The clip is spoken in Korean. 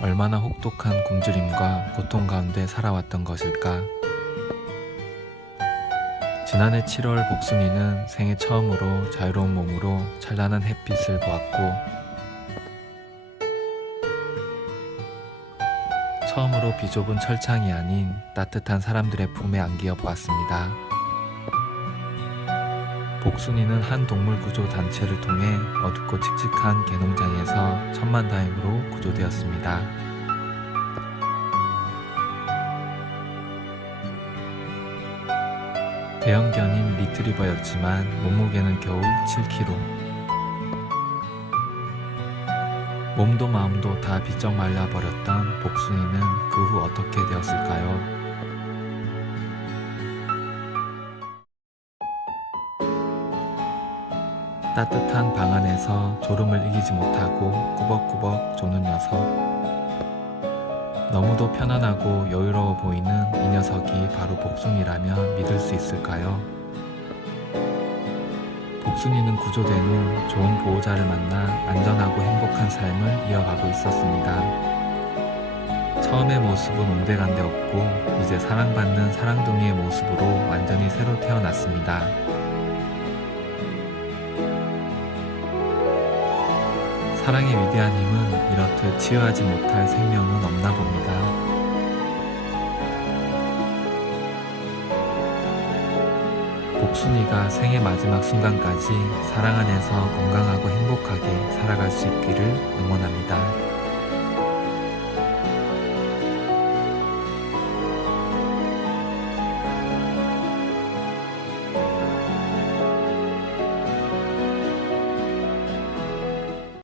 얼마나 혹독한 굶주림과 고통 가운데 살아왔던 것일까? 지난해 7월 복순이는 생애 처음으로 자유로운 몸으로 찬란한 햇빛을 보았고 처음으로 비좁은 철창이 아닌 따뜻한 사람들의 품에 안기어 보았습니다. 복순이는 한 동물 구조 단체를 통해 어둡고 칙칙한 개농장에서 천만다행으로 구조되었습니다. 대형견인 리트리버였지만 몸무게는 겨우 7kg. 몸도 마음도 다 비쩍 말라버렸던 복순이는 그 후 어떻게 되었을까요? 따뜻한 방 안에서 졸음을 이기지 못하고 꾸벅꾸벅 조는 녀석. 너무도 편안하고 여유로워 보이는 이 녀석이 바로 복순이라면 믿을 수 있을까요? 복순이는 구조된 후 좋은 보호자를 만나 안전하고 행복한 삶을 이어가고 있었습니다. 처음의 모습은 온데간데 없고 이제 사랑받는 사랑둥이의 모습으로 완전히 새로 태어났습니다. 사랑의 위대한 힘은 이렇듯 치유하지 못할 생명은 없나 봅니다. 복순이가 생의 마지막 순간까지 사랑 안에서 건강하고 행복하게 살아갈 수 있기를 응원합니다.